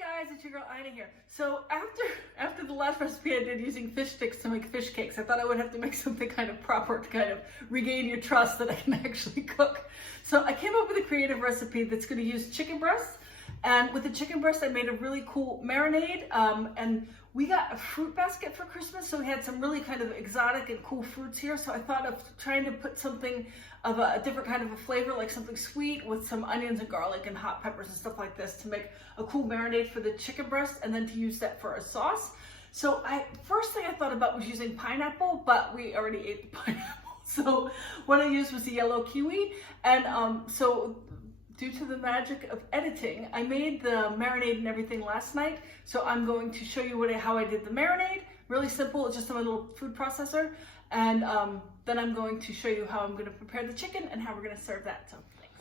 guys, it's your girl Ina here. So after the last recipe I did using fish sticks to make fish cakes, I thought I would have to make something kind of proper to kind of regain your trust that I can actually cook. So I came up with a creative recipe that's going to use chicken breasts. And with the chicken breast, I made a really cool marinade. And we got a fruit basket for Christmas, so we had some really kind of exotic and cool fruits here. So I thought of trying to put something of a different kind of a flavor, like something sweet with some onions and garlic and hot peppers and stuff like this to make a cool marinade for the chicken breast and then to use that for a sauce. So first thing I thought about was using pineapple, but we already ate the pineapple. So what I used was the yellow kiwi. And so due to the magic of editing, I made the marinade and everything last night. So I'm going to show you how I did the marinade. Really simple, it's just a little food processor. And then I'm going to show you how I'm going to prepare the chicken and how we're going to serve that. So thanks.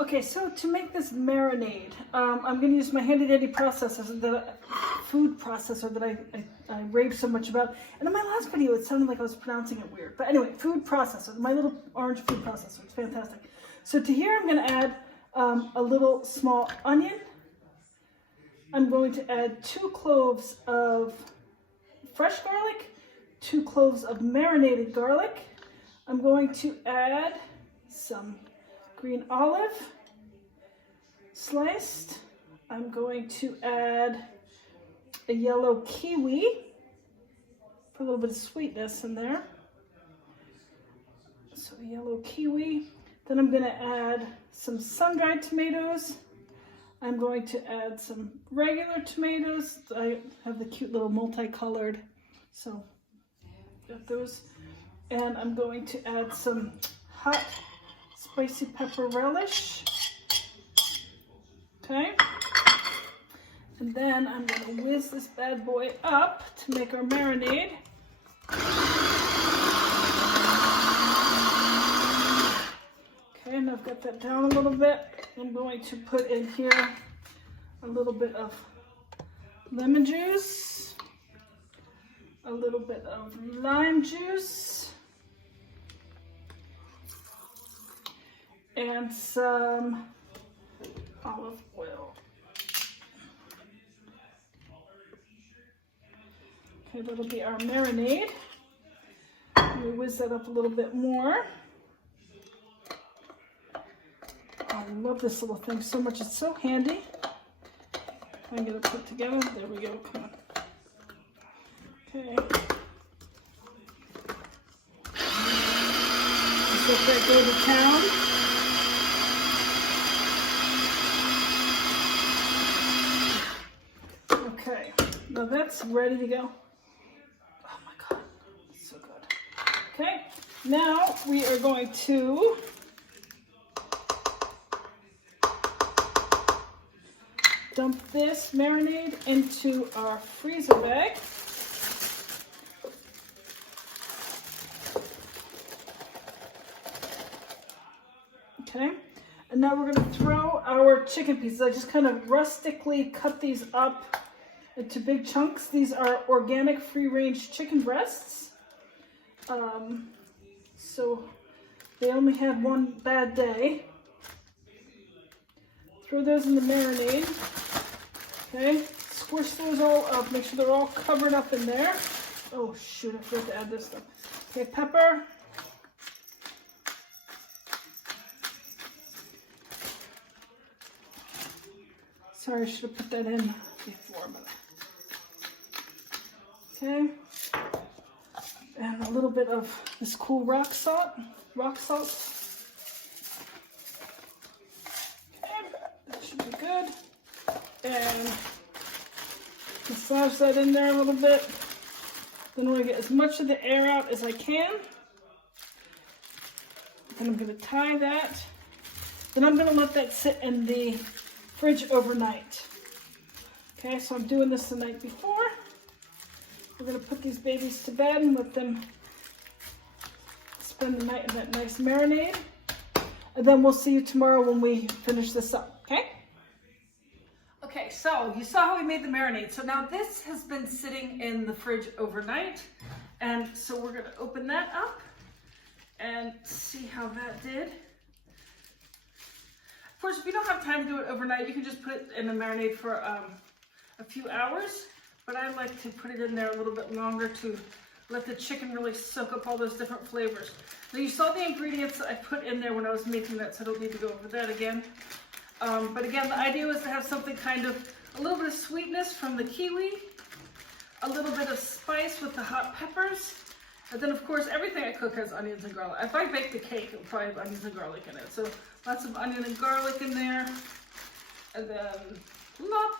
Okay, so to make this marinade, I'm going to use my handy dandy food processor that I rave so much about. And in my last video, it sounded like I was pronouncing it weird. But anyway, food processor, my little orange food processor. It's fantastic. So to here, I'm going to add a little small onion. I'm going to add 2 cloves of fresh garlic, 2 cloves of marinated garlic. I'm going to add some green olive sliced. I'm going to add a yellow kiwi for a little bit of sweetness in there. So a yellow kiwi. Then I'm going to add some sun-dried tomatoes. I'm going to add some regular tomatoes. I have the cute little multicolored, so got those. And I'm going to add some hot spicy pepper relish. Okay. And then I'm going to whiz this bad boy up to make our marinade. Okay, and I've got that down a little bit. I'm going to put in here a little bit of lemon juice, a little bit of lime juice, and some olive oil. Okay, that'll be our marinade. Let me whiz that up a little bit more. I love this little thing so much. It's so handy. I'm going to put together. There we go. Come on. Okay. Let's let that go to town. Okay. Now that's ready to go. Oh my God. It's so good. Okay. Now we are going to dump this marinade into our freezer bag. Okay, and now we're going to throw our chicken pieces. I just kind of rustically cut these up into big chunks. These are organic free-range chicken breasts. So they only had one bad day. Throw those in the marinade. Okay, squish those all up. Make sure they're all covered up in there. Oh shoot, I forgot to add this stuff. Okay, pepper. Sorry, I should have put that in before, but okay. And a little bit of this cool rock salt. Be good. And massage that in there a little bit. Then I'm going to get as much of the air out as I can. Then I'm going to tie that. Then I'm going to let that sit in the fridge overnight. Okay, so I'm doing this the night before. We're going to put these babies to bed and let them spend the night in that nice marinade. And then we'll see you tomorrow when we finish this up, okay? Okay, so you saw how we made the marinade. So now this has been sitting in the fridge overnight. And so we're going to open that up and see how that did. Of course, if you don't have time to do it overnight, you can just put it in the marinade for a few hours. But I like to put it in there a little bit longer to let the chicken really soak up all those different flavors. Now you saw the ingredients that I put in there when I was making that, so I don't need to go over that again. But again, the idea was to have something kind of, a little bit of sweetness from the kiwi, a little bit of spice with the hot peppers, and then of course everything I cook has onions and garlic. If I bake the cake, it'll probably have onions and garlic in it. So lots of onion and garlic in there, and then plop.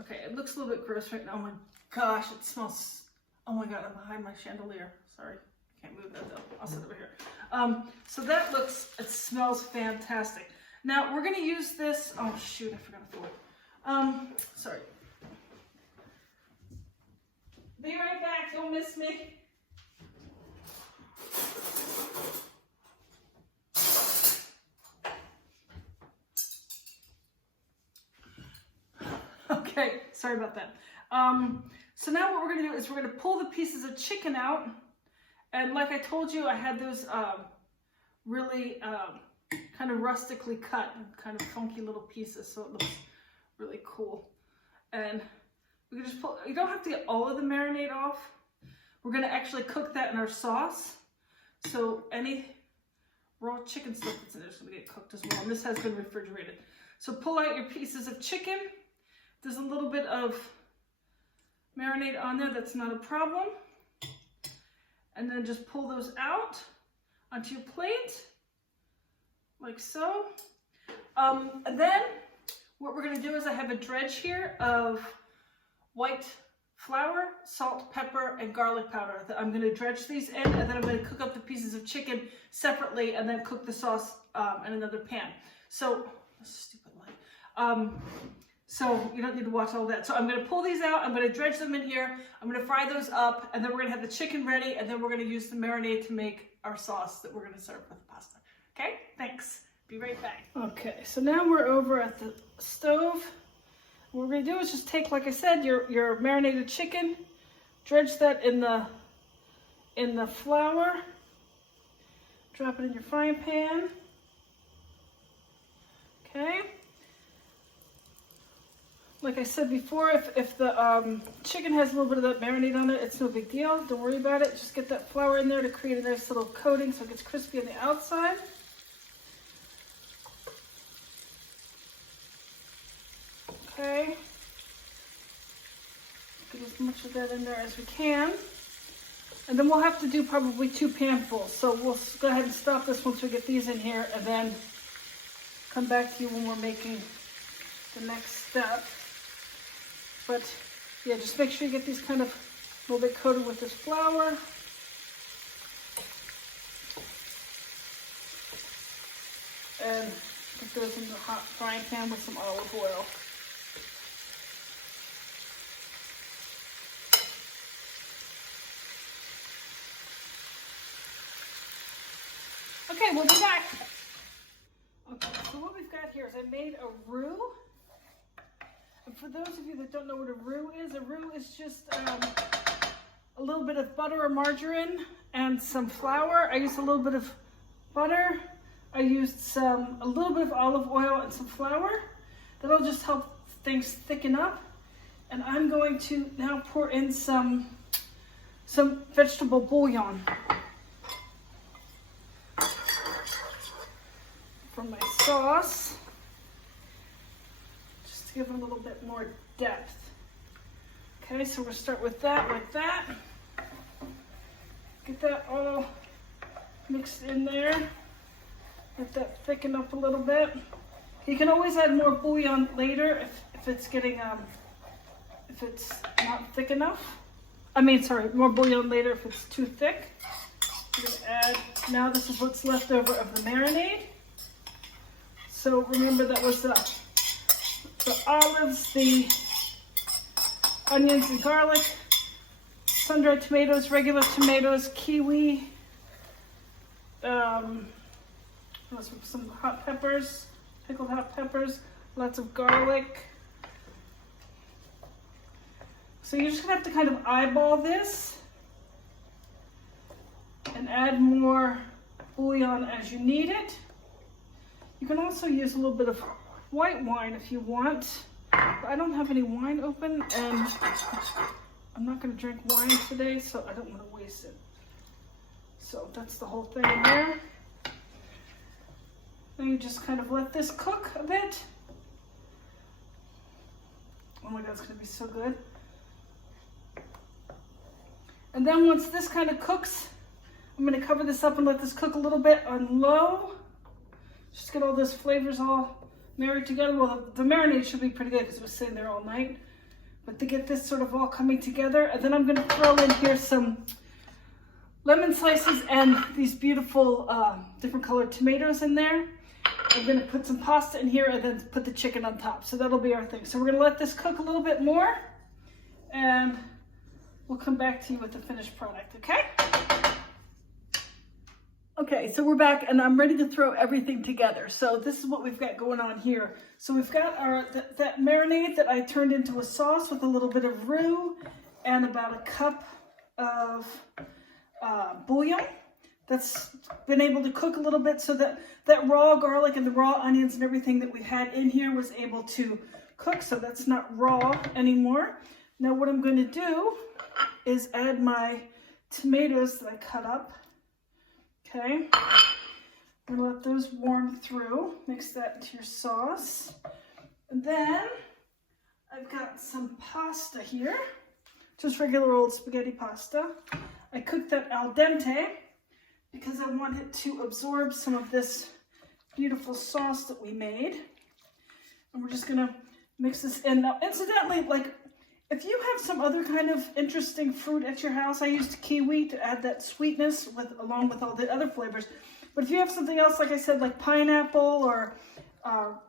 Okay, it looks a little bit gross right now. Oh my gosh, it smells, oh my god, I'm behind my chandelier. Sorry, can't move that though. I'll sit over here. So that looks, it smells fantastic. Now we're gonna use this, oh shoot, I forgot to throw it. Sorry. Be right back, don't miss me. Okay, sorry about that. So now what we're gonna do is we're gonna pull the pieces of chicken out. And like I told you, I had those really kind of rustically cut and kind of funky little pieces, so it looks really cool. And we can just pull, you don't have to get all of the marinade off. We're gonna actually cook that in our sauce. So any raw chicken stuff that's in there is gonna get cooked as well. And this has been refrigerated. So pull out your pieces of chicken. There's a little bit of marinade on there, that's not a problem. And then just pull those out onto your plate, like so. And then what we're gonna do is I have a dredge here of white flour, salt, pepper, and garlic powder. I'm gonna dredge these in, and then I'm gonna cook up the pieces of chicken separately and then cook the sauce in another pan. So, stupid light. So you don't need to watch all that. So I'm gonna pull these out, I'm gonna dredge them in here, I'm gonna fry those up, and then we're gonna have the chicken ready, and then we're gonna use the marinade to make our sauce that we're gonna serve with the pasta. Okay, thanks. Be right back. Okay, so now we're over at the stove. What we're gonna do is just take, like I said, your marinated chicken, dredge that in the flour, drop it in your frying pan. Okay. Like I said before, if the chicken has a little bit of that marinade on it, it's no big deal. Don't worry about it. Just get that flour in there to create a nice little coating so it gets crispy on the outside. Okay. Get as much of that in there as we can. And then we'll have to do probably 2 panfuls. So we'll go ahead and stop this once we get these in here, and then come back to you when we're making the next step. But yeah, just make sure you get these kind of a little bit coated with this flour. And put those in the hot frying pan with some olive oil. Okay, we'll be back. Okay, so what we've got here is I made a roux. And for those of you that don't know what a roux is just a little bit of butter or margarine and some flour. I used a little bit of butter. I used a little bit of olive oil and some flour. That'll just help things thicken up. And I'm going to now pour in some vegetable bouillon from my sauce. Give it a little bit more depth. Okay, so we'll start with that, like that. Get that all mixed in there. Let that thicken up a little bit. You can always add more bouillon later if it's getting if it's not thick enough. I mean, sorry, more bouillon later if it's too thick. We're gonna add, now this is what's left over of the marinade. So remember that was the olives, the onions and garlic, sun-dried tomatoes, regular tomatoes, kiwi, some hot peppers, pickled hot peppers, lots of garlic. So you're just gonna have to kind of eyeball this and add more bouillon as you need it. You can also use a little bit of white wine if you want. But I don't have any wine open, and I'm not going to drink wine today, so I don't want to waste it. So that's the whole thing in there. Then you just kind of let this cook a bit. Oh my God, it's going to be so good. And then once this kind of cooks, I'm going to cover this up and let this cook a little bit on low. Just get all those flavors all married together. Well, the marinade should be pretty good because it was sitting there all night. But to get this sort of all coming together, and then I'm going to throw in here some lemon slices and these beautiful different colored tomatoes in there. I'm going to put some pasta in here and then put the chicken on top. So that'll be our thing. So we're going to let this cook a little bit more, and we'll come back to you with the finished product, okay? Okay, so we're back and I'm ready to throw everything together. So this is what we've got going on here. So we've got our that marinade that I turned into a sauce with a little bit of roux and about a cup of bouillon that's been able to cook a little bit, so that that raw garlic and the raw onions and everything that we had in here was able to cook, so that's not raw anymore. Now what I'm going to do is add my tomatoes that I cut up. Okay, I'm gonna let those warm through. Mix that into your sauce. And then I've got some pasta here, just regular old spaghetti pasta. I cooked that al dente because I want it to absorb some of this beautiful sauce that we made. And we're just gonna mix this in. Now, incidentally, like, if you have some other kind of interesting fruit at your house, I used kiwi to add that sweetness along with all the other flavors. But if you have something else, like I said, like pineapple or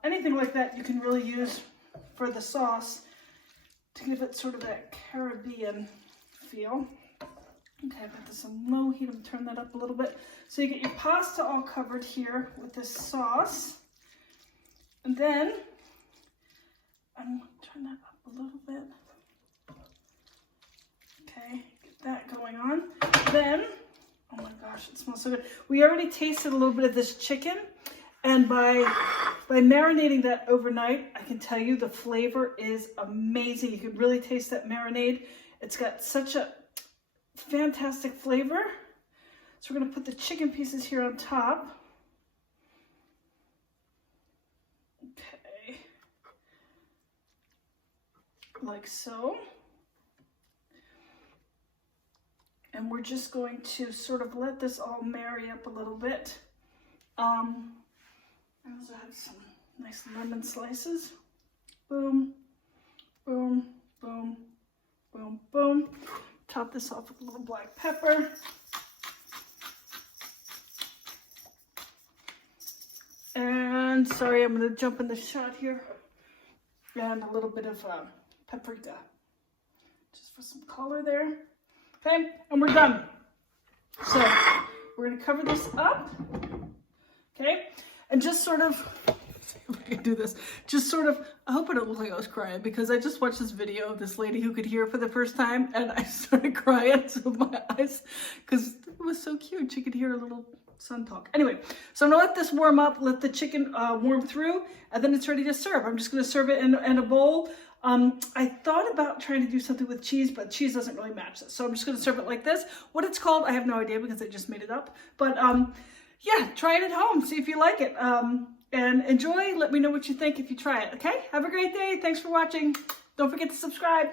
anything like that, you can really use for the sauce to give it sort of that Caribbean feel. Okay, I've got this on low heat. I'm gonna turn that up a little bit. So you get your pasta all covered here with this sauce. And then I'm gonna turn that up a little bit. Okay, get that going on. Then, oh my gosh, it smells so good. We already tasted a little bit of this chicken, and by marinating that overnight, I can tell you the flavor is amazing. You can really taste that marinade. It's got such a fantastic flavor. So we're gonna put the chicken pieces here on top. Okay, like so. And we're just going to sort of let this all marry up a little bit. I also have some nice lemon slices. Boom, boom, boom, boom, boom. Top this off with a little black pepper. And sorry, I'm gonna jump in the shot here. And a little bit of paprika, just for some color there. Okay, and we're done. So we're gonna cover this up, okay? And just sort of, see if I can do this, just sort of, I hope I don't look like I was crying, because I just watched this video of this lady who could hear for the first time, and I started crying to my eyes, because it was so cute. She could hear a little son talk. Anyway, so I'm gonna let this warm up, let the chicken warm through, and then it's ready to serve. I'm just gonna serve it in a bowl. I thought about trying to do something with cheese, but cheese doesn't really match this. So I'm just going to serve it like this. What it's called, I have no idea because I just made it up. But yeah, try it at home. See if you like it. And enjoy. Let me know what you think if you try it. Okay? Have a great day. Thanks for watching. Don't forget to subscribe.